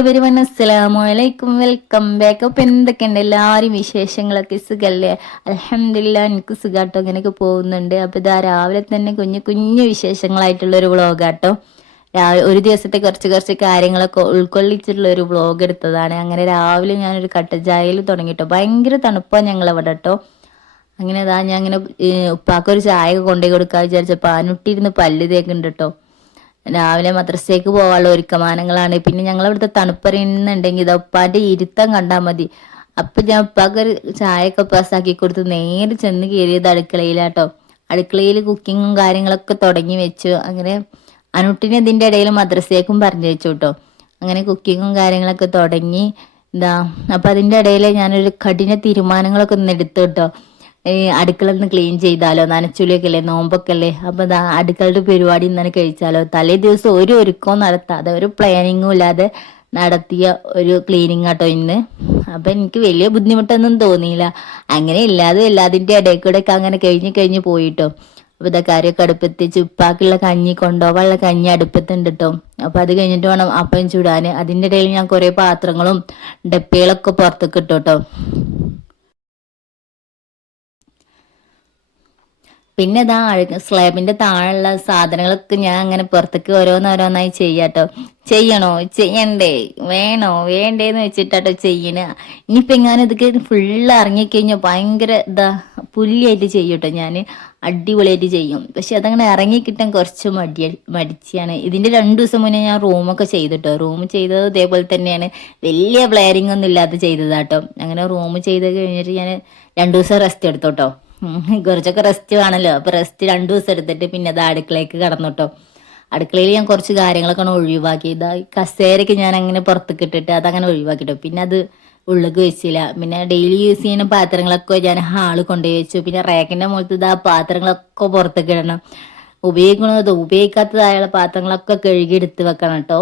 Every one അസ്സലാമലൈക്കും welcome back അപ്പം എന്തൊക്കെയുണ്ട്? എല്ലാവരും വിശേഷങ്ങളൊക്കെ സുഖല്ലേ? അലഹമില്ല എനിക്ക് സുഖാട്ടോ. അങ്ങനെയൊക്കെ പോകുന്നുണ്ട്. അപ്പോൾ ഇതാ രാവിലെ തന്നെ കുഞ്ഞു കുഞ്ഞു വിശേഷങ്ങളായിട്ടുള്ള ഒരു വ്ളോഗാട്ടോ രാവിലെ ഒരു ദിവസത്തെ കുറച്ച് കുറച്ച് കാര്യങ്ങളൊക്കെ ഉൾക്കൊള്ളിച്ചിട്ടുള്ള ഒരു വ്ളോഗ് എടുത്തതാണ്. അങ്ങനെ രാവിലെ ഞാനൊരു കട്ടച്ചായയിൽ തുടങ്ങിയിട്ടോ ഭയങ്കര തണുപ്പാണ് ഞങ്ങളവിടെ കേട്ടോ അങ്ങനെ ഇതാ ഞാൻ അങ്ങനെ ഉപ്പാക്കൊരു ചായ കൊണ്ടുപോയി കൊടുക്കാൻ വിചാരിച്ചപ്പോൾ ആനുട്ടിയിരുന്ന് പല്ല് തേക്കുന്നുണ്ട് കേട്ടോ രാവിലെ മദ്രസയ്ക്ക് പോകാനുള്ള ഒരുക്കമാനങ്ങളാണ്. പിന്നെ ഞങ്ങൾ ഇവിടുത്തെ തണുപ്പറിയുന്നുണ്ടെങ്കിൽ ഇത് ഉപ്പാന്റെ ഇരുത്തം കണ്ടാൽ മതി. അപ്പൊ ഞാൻ ഉപ്പാക്ക് ഒരു ചായയൊക്കെ പാസ്സാക്കി കൊടുത്ത് നേരെ ചെന്ന് കയറിയത് അടുക്കളയിലാട്ടോ. അടുക്കളയിൽ കുക്കിങ്ങും കാര്യങ്ങളൊക്കെ തുടങ്ങി വെച്ചു. അങ്ങനെ അനുട്ടിനെ ഇതിന്റെ ഇടയിൽ മദ്രസയ്ക്കും പറഞ്ഞു വെച്ചു കേട്ടോ അങ്ങനെ കുക്കിങ്ങും കാര്യങ്ങളൊക്കെ തുടങ്ങി. എന്താ അപ്പൊ അതിന്റെ ഇടയിൽ ഞാനൊരു കഠിന തീരുമാനങ്ങളൊക്കെ ഒന്ന് എടുത്തു കേട്ടോ അടുക്കള ഒന്ന് ക്ലീൻ ചെയ്താലോ? നനച്ചുളിയൊക്കെ അല്ലേ? നോമ്പൊക്കെ അല്ലേ? അപ്പൊ അടുക്കളയുടെ പരിപാടി ഇന്നലെ കഴിച്ചാലോ? തലേ ദിവസം ഒരു ഒരുക്കവും നടത്താതെ ഒരു പ്ലാനിങ്ങും ഇല്ലാതെ നടത്തിയ ഒരു ക്ലീനിങ് ആട്ടോ ഇന്ന്. അപ്പൊ എനിക്ക് വലിയ ബുദ്ധിമുട്ടൊന്നും തോന്നിയില്ല. അങ്ങനെ ഇല്ലാതെ എല്ലാതിന്റെ ഇടയിൽ കൂടെ ഒക്കെ അങ്ങനെ കഴിഞ്ഞ് കഴിഞ്ഞ് പോയിട്ടോ. അപ്പൊ ഇതാ കറിയൊക്കെ അടുപ്പത്ത് ഉപ്പാക്കുള്ള കഞ്ഞി കൊണ്ടോ കൊണ്ടുപോകാനുള്ള കഞ്ഞി അടുപ്പത്തുണ്ട് കേട്ടോ അപ്പൊ അത് കഴിഞ്ഞിട്ട് വേണം അപ്പം ചൂടാന് അതിന്റെ ഇടയിൽ ഞാൻ കുറെ പാത്രങ്ങളും ഡപ്പികളൊക്കെ പുറത്തേക്ക് ഇട്ടു കേട്ടോ. പിന്നെ ഇതാ സ്ലാബിന്റെ താഴെയുള്ള സാധനങ്ങളൊക്കെ ഞാൻ അങ്ങനെ പുറത്തേക്ക് ഓരോന്നോരോന്നായി ചെയ്യാട്ടോ. ചെയ്യണോ? ചെയ്യണ്ടേ. വേണോ? വേണ്ടേന്ന് വെച്ചിട്ടാട്ടോ ചെയ്യണ. ഇനിയിപ്പോ എങ്ങാനും ഇതൊക്കെ ഫുള്ള് ഇറങ്ങിക്കഴിഞ്ഞാൽ ഭയങ്കര ഇതാ പുല്ലിയായിട്ട് ചെയ്യൂട്ടോ ഞാൻ അടിപൊളിയായിട്ട് ചെയ്യും. പക്ഷെ അതങ്ങനെ ഇറങ്ങിക്കിട്ടാൻ കുറച്ച് മടിയ മടിച്ചാണ്. ഇതിന്റെ രണ്ടു ദിവസം മുന്നേ ഞാൻ റൂമൊക്കെ ചെയ്തിട്ടോ. റൂം ചെയ്തത് ഇതേപോലെ തന്നെയാണ്. വലിയ പ്ലെയറിംഗ് ഒന്നും ഇല്ലാതെ ചെയ്തതാട്ടോ. അങ്ങനെ റൂം ചെയ്ത് കഴിഞ്ഞിട്ട് ഞാൻ രണ്ടു ദിവസം റെസ്റ്റ് എടുത്തോട്ടോ. കുറച്ചൊക്കെ റെസ്റ്റ് വേണമല്ലോ അപ്പൊ റെസ്റ്റ് രണ്ടു ദിവസം എടുത്തിട്ട് പിന്നെ അത് അടുക്കളയ്ക്ക് കടന്നു അടുക്കളയിൽ ഞാൻ കുറച്ച് കാര്യങ്ങളൊക്കെ ഒഴിവാക്കി. ഇതാ കസേരയ്ക്ക് ഞാൻ അങ്ങനെ പുറത്തേക്ക് ഇട്ടിട്ട് അതങ്ങനെ ഒഴിവാക്കിട്ടോ. പിന്നെ അത് ഉള്ളിലേക്ക് വെച്ചില്ല. പിന്നെ ഡെയിലി യൂസ് ചെയ്യുന്ന പാത്രങ്ങളൊക്കെ ഞാൻ ഹാൾ കൊണ്ടുപോയി വെച്ചു. പിന്നെ റേക്കിന്റെ മുകളിൽ ഇതാ പാത്രങ്ങളൊക്കെ പുറത്തേക്ക് ഇടണം. ഉപയോഗിക്കുന്നത് ഉപയോഗിക്കാത്തതായുള്ള പാത്രങ്ങളൊക്കെ കഴുകി എടുത്ത് വെക്കണം കേട്ടോ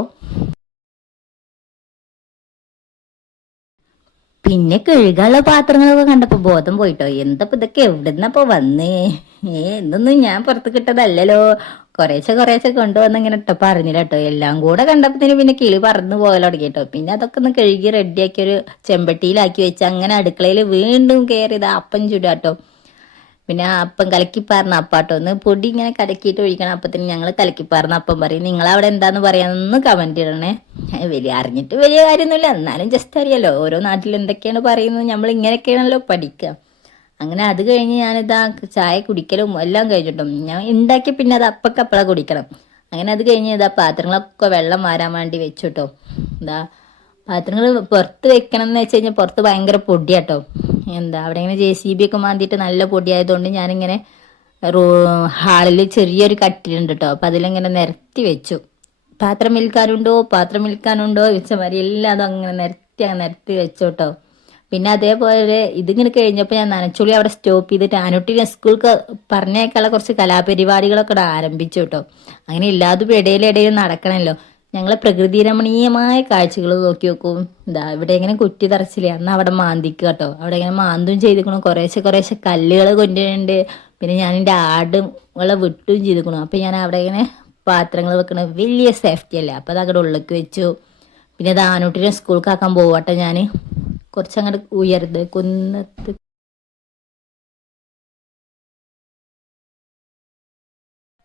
പിന്നെ കഴുകാനുള്ള പാത്രങ്ങളൊക്കെ കണ്ടപ്പോ ബോധം പോയിട്ടോ. എന്തപ്പോ ഇതൊക്കെ എവിടുന്നപ്പോ വന്നേ? ഏ എന്തൊന്നും ഞാൻ പുറത്ത് കിട്ടതല്ലല്ലോ. കുറേശ്ശെ കുറേശ്ശെ കൊണ്ടുവന്ന് ഇങ്ങനെ ഇട്ടോ അറിഞ്ഞില്ല കേട്ടോ എല്ലാം കൂടെ കണ്ടപ്പത്തിന് പിന്നെ കിളി പറന്നു പോകല തുടങ്ങി കേട്ടോ പിന്നെ അതൊക്കെ ഒന്ന് കഴുകി റെഡിയാക്കി ഒരു ചെമ്പട്ടിയിലാക്കി വെച്ച് അങ്ങനെ അടുക്കളയിൽ വീണ്ടും കയറിയത് അപ്പം ചുടാട്ടോ പിന്നെ അപ്പം കലക്കിപ്പാർന്ന അപ്പാട്ടോ. ഒന്ന് പൊടി ഇങ്ങനെ കലക്കിയിട്ട് ഒഴിക്കണം. അപ്പത്തിന് ഞങ്ങൾ കലക്കിപ്പാർന്ന അപ്പം പറയും. നിങ്ങൾ അവിടെ എന്താന്ന് പറയാന്ന് കമന്റ് ഇടണേ. വലിയ അറിഞ്ഞിട്ട് വലിയ കാര്യമൊന്നുമില്ല. എന്നാലും ജസ്റ്റ് അറിയാലോ. ഓരോ നാട്ടിൽ എന്തൊക്കെയാണ് പറയുന്നത്. നമ്മൾ ഇങ്ങനെയൊക്കെയാണല്ലോ പഠിക്കുക. അങ്ങനെ അത് കഴിഞ്ഞ് ഞാനിതാ ചായ കുടിക്കലും എല്ലാം കഴിഞ്ഞിട്ടും ഞാൻ ഉണ്ടാക്കി പിന്നെ അത് അപ്പക്കപ്പള കുടിക്കണം. അങ്ങനെ അത് കഴിഞ്ഞ് ഇതാ പാത്രങ്ങളൊക്കെ വെള്ളം മാറാൻ വേണ്ടി വെച്ചു കേട്ടോ എന്താ പാത്രങ്ങൾ പുറത്ത് വെക്കണം എന്ന് വെച്ച് കഴിഞ്ഞാൽ പുറത്ത് ഭയങ്കര പൊടിയാട്ടോ. എന്താ അവിടെ ഇങ്ങനെ ജെ സി ബി ഒക്കെ മാന്തിയിട്ട് നല്ല പൊടിയായതുകൊണ്ട് ഞാനിങ്ങനെ റൂ ഹാളിൽ ചെറിയൊരു കട്ടിലുണ്ട് കേട്ടോ അപ്പം അതിലിങ്ങനെ നിരത്തി വെച്ചു. പാത്രം വിൽക്കാനുണ്ടോ? പാത്രം വിൽക്കാനുണ്ടോ? വെച്ച മാതിരി എല്ലാം അതും അങ്ങനെ നിരത്തി നിരത്തി വെച്ചു കേട്ടോ പിന്നെ അതേപോലെ ഇതിങ്ങനെ കഴിഞ്ഞപ്പോൾ ഞാൻ നനച്ചുള്ളി അവിടെ സ്റ്റോപ്പ് ചെയ്തിട്ട് ആനുട്ടിനെ സ്കൂൾക്ക് പറഞ്ഞേക്കാനുള്ള കുറച്ച് കലാപരിപാടികളൊക്കെ ആരംഭിച്ചു കേട്ടോ അങ്ങനെ ഇല്ലാതെ ഇടയിലിടയിൽ നടക്കണമല്ലോ ഞങ്ങളെ പ്രകൃതി രമണീയമായ കാഴ്ചകൾ നോക്കി നോക്കും എന്താ ഇവിടെ ഇങ്ങനെ കുറ്റി തറച്ചില്ലേ? അന്ന് അവിടെ മാന്തിക്കുക കേട്ടോ. അവിടെ ഇങ്ങനെ മാന്തും ചെയ്തിരിക്കണം. കുറേശ്ശെ കുറേശ്ശെ കല്ലുകൾ കൊണ്ടുവരുന്നുണ്ട്. പിന്നെ ഞാൻ എന്റെ ആടുകളെ വിട്ടും ചെയ്തിരിക്കണം. അപ്പം ഞാൻ അവിടെ ഇങ്ങനെ പാത്രങ്ങൾ വെക്കണ വലിയ സേഫ്റ്റി അല്ലേ? അപ്പം അത് അങ്ങോട്ട് ഉള്ളിലേക്ക് വെച്ചു. പിന്നെ അത് ആനൂട്ടിനെ സ്കൂൾക്കാക്കാൻ പോവട്ടെ ഞാൻ കുറച്ചങ്ങോട്ട് ഉയർത്ത് കുന്നത്ത്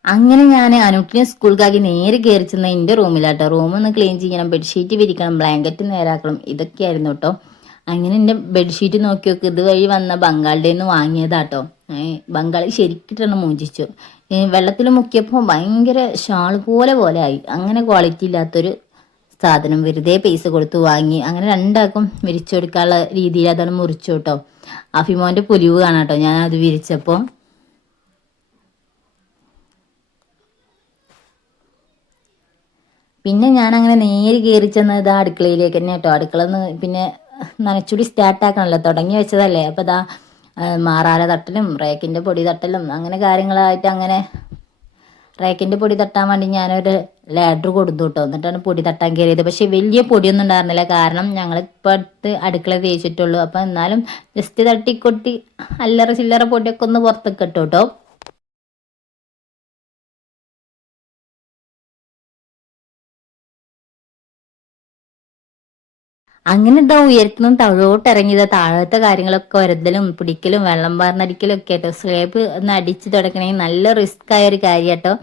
അങ്ങനെ ഞാൻ അനുട്ടിനെ സ്കൂൾക്കാക്കി നേരെ കയറി ചെന്ന എന്റെ റൂമിലാട്ടോ. റൂമൊന്ന് ക്ലീൻ ചെയ്യണം ബെഡ്ഷീറ്റ് വിരിക്കണം ബ്ലാങ്കറ്റ് നേരാക്കണം ഇതൊക്കെയായിരുന്നു കേട്ടോ അങ്ങനെ എന്റെ ബെഡ്ഷീറ്റ് നോക്കി നോക്കി ഇതുവഴി വന്ന ബംഗാളിന്റെ നിന്ന് വാങ്ങിയതാട്ടോ. ബംഗാളി ശരിക്കിട്ടാണ് മോചിച്ചു. വെള്ളത്തിൽ മുക്കിയപ്പോൾ ഭയങ്കര ഷാൾ പോലെ പോലെ ആയി. അങ്ങനെ ക്വാളിറ്റി ഇല്ലാത്തൊരു സാധനം വെറുതെ പൈസ കൊടുത്ത് വാങ്ങി. അങ്ങനെ രണ്ടാൾക്കും വിരിച്ചു കൊടുക്കാനുള്ള രീതിയിൽ അതാണ് മുറിച്ചു കേട്ടോ അഫിമോന്റെ പുലിവ് കാണാട്ടോ ഞാൻ അത് വിരിച്ചപ്പോൾ പിന്നെ ഞാൻ അങ്ങനെ നേരി കയറി ചെന്നത് അടുക്കളയിലേക്ക് തന്നെ കേട്ടോ. അടുക്കള പിന്നെ നനച്ചുടി സ്റ്റാർട്ടാക്കണമല്ലോ തുടങ്ങി വെച്ചതല്ലേ. അപ്പോൾ ഇതാ മാറാല തട്ടലും റേക്കിന്റെ പൊടി തട്ടലും അങ്ങനെ കാര്യങ്ങളായിട്ട് അങ്ങനെ റേക്കിന്റെ പൊടി തട്ടാൻ വേണ്ടി ഞാനൊരു ലാഡർ കൊടുത്തു കേട്ടോ. എന്നിട്ടാണ് പൊടി തട്ടാൻ കയറിയത് പക്ഷേ വലിയ പൊടിയൊന്നും ഉണ്ടായിരുന്നില്ല. കാരണം ഞങ്ങൾ ഇപ്പോൾ അടുത്ത് അടുക്കള തേച്ചിട്ടുള്ളൂ. അപ്പോൾ എന്നാലും ജസ്റ്റ് തട്ടിക്കൊട്ടി അല്ലറ ചില്ലറ പൊടിയൊക്കെ ഒന്ന് പുറത്തേക്ക് ഇട്ടു കേട്ടോ. അങ്ങനെ ഇതാ ഉയരത്തുനിന്ന് തഴോട്ട് ഇറങ്ങിയത് താഴത്തെ കാര്യങ്ങളൊക്കെ ഒരതലും പിടിക്കലും വെള്ളം പാർന്നടിക്കലും ഒക്കെ ആട്ടോ. സ്ലേബ് ഒന്ന് അടിച്ചു തുടക്കണമെങ്കിൽ നല്ല റിസ്ക് ആയ ഒരു കാര്യം കേട്ടോ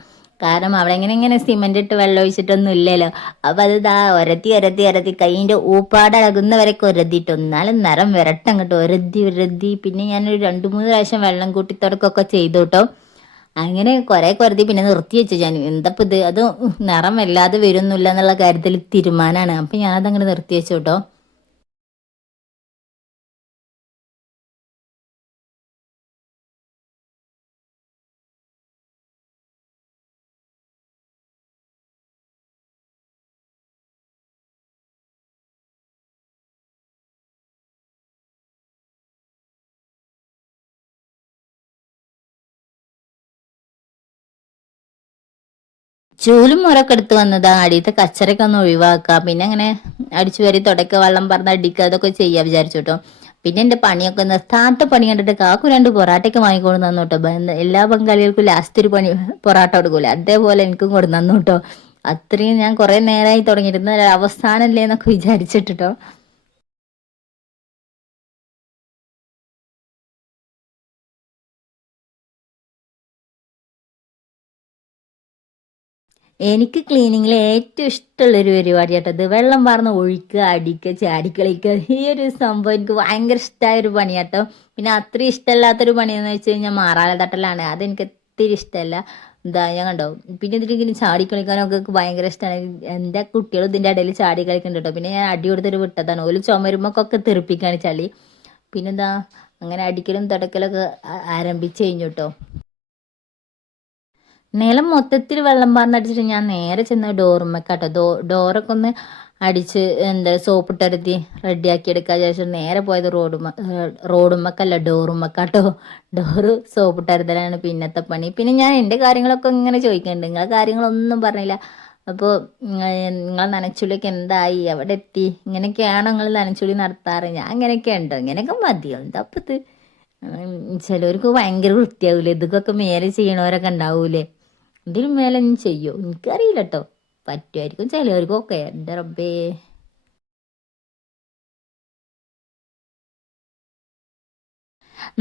കാരണം അവിടെ ഇങ്ങനെ ഇങ്ങനെ സിമെന്റ് ഇട്ട് വെള്ളം ഒഴിച്ചിട്ടൊന്നും ഇല്ലല്ലോ. അപ്പൊ അത് ദാ ഒരത്തി ഒരത്തി ഒരത്തി കൈയിന്റെ ഊപ്പാടകുന്നവരൊക്കെ ഒരതിയിട്ട് ഒന്നാലും നിറം വിരട്ടങ്ങോട്ട്. ഒരതി ഒരതി. പിന്നെ ഞാനൊരു രണ്ടു മൂന്ന് പ്രാവശ്യം വെള്ളം കൂട്ടി തുടക്കമൊക്കെ ചെയ്തു കേട്ടോ അങ്ങനെ കുറെ കുരതി പിന്നെ നിർത്തി വെച്ചു ഞാൻ. എന്തപ്പോ ഇത് അത് നിറം വല്ലാതെ വരുന്നില്ല എന്നുള്ള കാര്യത്തിൽ തീരുമാനമാണ് അപ്പൊ ഞാനതങ്ങനെ നിർത്തി വെച്ചു കേട്ടോ ചൂലും മുറൊക്കെ എടുത്ത് വന്നതാ. അടിയത്തെ കച്ചറൊക്കെ ഒന്ന് ഒഴിവാക്കുക പിന്നെ അങ്ങനെ അടിച്ചു വരി തുടക്ക വെള്ളം പറഞ്ഞ അടിക്കുക അതൊക്കെ ചെയ്യാ വിചാരിച്ചു കേട്ടോ. പിന്നെ എന്റെ പണിയൊക്കെ നിർത്താത്ത പണി കണ്ടിട്ട് കാക്കു രണ്ട് പൊറാട്ടയൊക്കെ വാങ്ങിക്കൊണ്ട് തന്നു കേട്ടോ. എല്ലാ ബംഗാളികൾക്കും ലാസ്റ്റ് ഒരു പണി പൊറാട്ട കൊടുക്കൂല. അതേപോലെ എനിക്കും കൊടു തന്നു കേട്ടോ. അത്രയും ഞാൻ കുറെ നേരമായി തുടങ്ങിയിരുന്ന അവസാനല്ലേ എന്നൊക്കെ വിചാരിച്ചിട്ടോ എനിക്ക് ക്ലീനിങ്ങിൽ ഏറ്റവും ഇഷ്ടമുള്ള ഒരു പരിപാടി കേട്ടത് വെള്ളം പാർന്ന് ഒഴിക്കുക അടിക്കുക ചാടിക്കളിക്കുക ഈ ഒരു സംഭവം എനിക്ക് ഭയങ്കര ഇഷ്ടമായ ഒരു പണി കേട്ടോ പിന്നെ അത്രയും ഇഷ്ടമല്ലാത്തൊരു പണിയെന്ന് വെച്ച് കഴിഞ്ഞാൽ മാറാല തട്ടലാണ്. അതെനിക്ക് ഒത്തിരി ഇഷ്ടമല്ല. എന്താ ഞാൻ കണ്ടോ? പിന്നെ ഇതിലിങ്ങനെ ചാടി കളിക്കാനൊക്കെ ഭയങ്കര ഇഷ്ടമാണ് എന്റെ കുട്ടികൾ ഇതിന്റെ ഇടയിൽ ചാടി കളിക്കുന്നുണ്ട് കേട്ടോ പിന്നെ ഞാൻ അടി കൊടുത്തൊരു വിട്ടതാണ്. ഒരു ചുമരുമൊക്കെ തെറിപ്പിക്കാണ് ചളി. പിന്നെന്താ അങ്ങനെ അടിക്കലും തുടക്കലൊക്കെ ആരംഭിച്ചു കഴിഞ്ഞു കേട്ടോ നിലം മൊത്തത്തിൽ വെള്ളം പാർന്നടിച്ചിട്ട് ഞാൻ നേരെ ചെന്ന് ഡോറുമ്മക്കാട്ടോ ഡോ ഡോറൊക്കെ ഒന്ന് അടിച്ച് എന്താ സോപ്പിട്ടരുത്തി റെഡിയാക്കി എടുക്കാൻ ശേഷം നേരെ പോയത് റോഡുമ്മ റോഡുമ്മക്കല്ല ഡോറുമ്മക്കാട്ടോ. ഡോറ് സോപ്പിട്ടരുതലാണ് പിന്നത്തെ പണി. പിന്നെ ഞാൻ എന്റെ കാര്യങ്ങളൊക്കെ ഇങ്ങനെ ചോദിക്കുന്നുണ്ട് നിങ്ങളെ കാര്യങ്ങളൊന്നും പറഞ്ഞില്ല. അപ്പോൾ നിങ്ങൾ നനച്ചുള്ളിയൊക്കെ എന്തായി? എവിടെ എത്തി? ഇങ്ങനെയൊക്കെയാണോ നിങ്ങൾ നനച്ചുള്ളി നടത്താറ്? ഞാൻ ഇങ്ങനെയൊക്കെ ഉണ്ടോ? ഇങ്ങനെയൊക്കെ മതിയോ? എന്താ അപ്പം ഇത് ചിലവർക്ക് ഭയങ്കര വൃത്തിയാവൂലേ? ഇതൊക്കെ മേലെ ചെയ്യണവരൊക്കെ ഉണ്ടാവൂലേ? ഇതിലും മേലെ ഞാൻ ചെയ്യോ? എനിക്കറിയില്ല കേട്ടോ പറ്റുമായിരിക്കും. ചിലവർക്കൊക്കെ എന്റെ റബ്ബേ.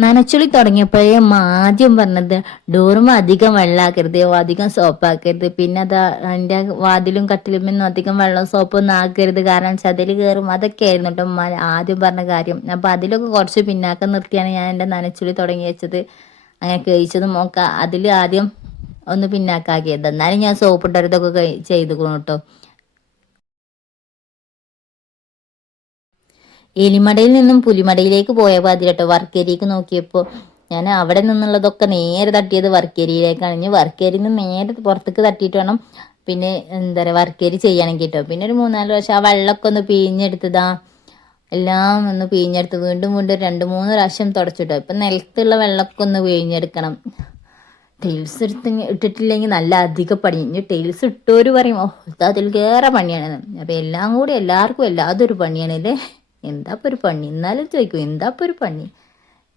നനച്ചുളി തുടങ്ങിയപ്പോഴേ ആദ്യം പറഞ്ഞത് ഡോറും അധികം വെള്ളമാക്കരുത് അധികം സോപ്പാക്കരുത്. പിന്നെ അത് അതിന്റെ വാതിലും കട്ടിലുമൊന്നും അധികം വെള്ളം സോപ്പൊന്നും ആക്കരുത്. കാരണം ചതിൽ കയറും അതൊക്കെ ആയിരുന്നു കേട്ടോ ആദ്യം പറഞ്ഞ കാര്യം. അപ്പം അതിലൊക്കെ കുറച്ച് പിന്നാക്കം നിർത്തിയാണ് ഞാൻ എന്റെ നനച്ചുളി തുടങ്ങി വെച്ചത്. അങ്ങനെ കഴിച്ചതും ഒക്കെ അതിൽ ആദ്യം ഒന്ന് പിന്നാക്കാക്കിയത്. എന്നാലും ഞാൻ സോപ്പിട്ടരുതൊക്കെ ചെയ്തു കേട്ടോ എലിമടയിൽ നിന്നും പുലിമടയിലേക്ക് പോയ പാതി കേട്ടോ വർക്കേരിക്ക് നോക്കിയപ്പോൾ ഞാൻ അവിടെ നിന്നുള്ളതൊക്കെ നേരെ തട്ടിയത് വർക്കേരിയിലേക്കാണ് ഇനി വർക്കേരിയിൽ നിന്ന് നേരെ പുറത്തേക്ക് തട്ടിയിട്ട് വേണം പിന്നെ എന്താ പറയുക വർക്കേരി ചെയ്യണമെങ്കിൽ കേട്ടോ പിന്നെ ഒരു മൂന്നാൽ പ്രാവശ്യം ആ വെള്ളമൊക്കെ ഒന്ന് പിഴിഞ്ഞെടുത്തതാ. എല്ലാം ഒന്ന് പിഴിഞ്ഞെടുത്ത് വീണ്ടും വീണ്ടും രണ്ട് മൂന്ന് പ്രാവശ്യം തുടച്ചിട്ടോ ഇപ്പം നിലത്തുള്ള വെള്ളമൊക്കെ ഒന്ന് പിഴിഞ്ഞെടുക്കണം. ടൈൽസ് എടുത്ത് ഇട്ടിട്ടില്ലെങ്കിൽ നല്ല അധിക പണി. ഇനി ടൈൽസ് ഇട്ടവർ പറയും ഓ അതിൽ കയറെ പണിയാണ്. അപ്പം എല്ലാം കൂടി എല്ലാവർക്കും എല്ലാതൊരു പണിയാണല്ലേ എന്താ ഒരു പണി? എന്നാലും ചോദിക്കും എന്താ ഒരു പണി?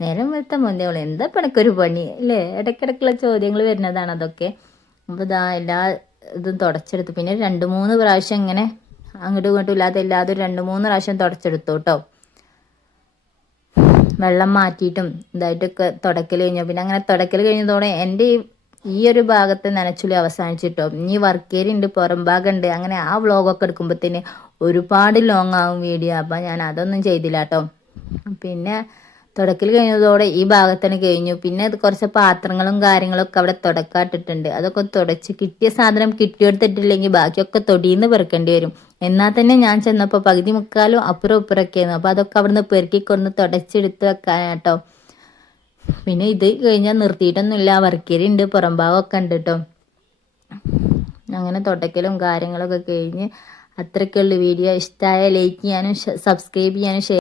നേരം വെത്ത ഉള്ളു എന്താ പണക്കൊരു പണി? അല്ലേ? ഇടയ്ക്കിടയ്ക്കുള്ള ചോദ്യങ്ങൾ വരുന്നതാണ് അതൊക്കെ. അപ്പോൾ ഇതാ എല്ലാ ഇതും തുടച്ചെടുത്തു. പിന്നെ രണ്ട് മൂന്ന് പ്രാവശ്യം ഇങ്ങനെ അങ്ങോട്ടും ഇങ്ങോട്ടും ഇല്ലാതെ ഇല്ലാതെ രണ്ട് മൂന്ന് പ്രാവശ്യം തുടച്ചെടുത്തു കേട്ടോ. വെള്ളം മാറ്റിയിട്ടും ഇതായിട്ടൊക്കെ തുടക്കൽ കഴിഞ്ഞു. പിന്നെ അങ്ങനെ തുടക്കൽ കഴിഞ്ഞതോടെ എന്റെ ഈ ഈ ഒരു ഭാഗത്തെ നനച്ചുള്ളി അവസാനിച്ചിട്ടോ. ഇനി വർക്കേരി ഉണ്ട് പുറം ഭാഗമുണ്ട്. അങ്ങനെ ആ വ്ളോഗൊക്കെ എടുക്കുമ്പോഴത്തേന് ഒരുപാട് ലോങ് ആവും വീഡിയോ അപ്പം ഞാൻ അതൊന്നും ചെയ്തില്ല കേട്ടോ. പിന്നെ തുടക്കൽ കഴിഞ്ഞതോടെ ഈ ഭാഗത്തിന് കഴിഞ്ഞു. പിന്നെ കുറച്ച് പാത്രങ്ങളും കാര്യങ്ങളും ഒക്കെ അവിടെ തുടക്കാട്ടിട്ടുണ്ട്. അതൊക്കെ തുടച്ച് കിട്ടിയ സാധനം കിട്ടിയെടുത്തിട്ടില്ലെങ്കിൽ ബാക്കിയൊക്കെ തൊടിയിന്ന് പെറുക്കേണ്ടി വരും. എന്നാൽ തന്നെ ഞാൻ ചെന്നപ്പോൾ പകുതി മുക്കാലും അപ്പുറം ഇപ്പുറമൊക്കെയായിരുന്നു അപ്പോൾ അതൊക്കെ അവിടുന്ന് പെറുക്കിക്കൊണ്ട് തുടച്ചെടുത്ത് വെക്കാൻ കേട്ടോ പിന്നെ ഇത് കഴിഞ്ഞാൽ നിർത്തിയിട്ടൊന്നുമില്ല. വർക്കേരി ഉണ്ട് പുറംഭാഗമൊക്കെ ഉണ്ട് കേട്ടോ. അങ്ങനെ തുടക്കലും കാര്യങ്ങളൊക്കെ കഴിഞ്ഞ് അത്രയ്ക്കുള്ള വീഡിയോ. ഇഷ്ടമായ ലൈക്ക് ചെയ്യാനും സബ്സ്ക്രൈബ് ചെയ്യാനും ഷെയർ